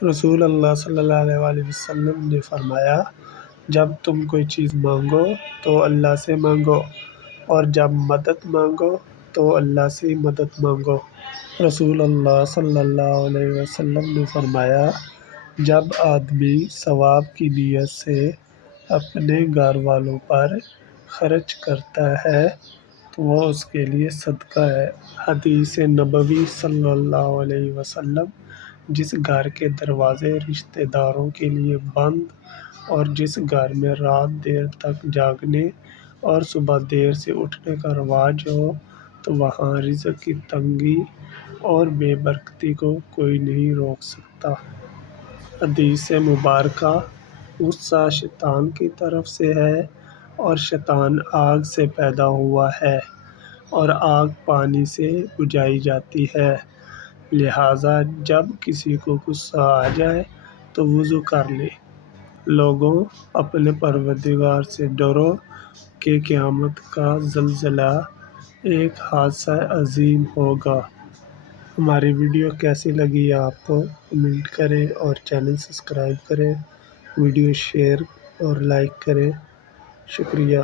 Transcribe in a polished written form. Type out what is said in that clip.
رسول اللہ صلی اللہ علیہ وسلم نے فرمایا، جب تم کوئی چیز مانگو تو اللہ سے مانگو، اور جب مدد مانگو تو اللہ سے مدد مانگو۔ رسول اللہ صلی اللہ علیہ وسلم نے فرمایا، جب آدمی ثواب کی نیت سے اپنے گھر والوں پر خرچ کرتا ہے تو وہ اس کے لیے صدقہ ہے۔ حدیث نبوی صلی اللہ علیہ وسلم: جس گھر کے دروازے رشتہ داروں کے لیے بند اور جس گھر میں رات دیر تک جاگنے اور صبح دیر سے اٹھنے کا رواج ہو تو وہاں رزق کی تنگی اور بے برکتی کو کوئی نہیں روک سکتا۔ حدیث مبارکہ: غصہ شیطان کی طرف سے ہے اور شیطان آگ سے پیدا ہوا ہے اور آگ پانی سے بجھائی جاتی ہے، لہٰذا جب کسی کو غصہ آ جائے تو وضو کر لے۔ لوگوں، اپنے پروردگار سے ڈرو کہ قیامت کا زلزلہ ایک حادثہ عظیم ہوگا۔ ہماری ویڈیو کیسی لگی آپ کو کمنٹ کریں اور چینل سبسکرائب کریں، ویڈیو شیئر اور لائک کریں۔ شکریہ۔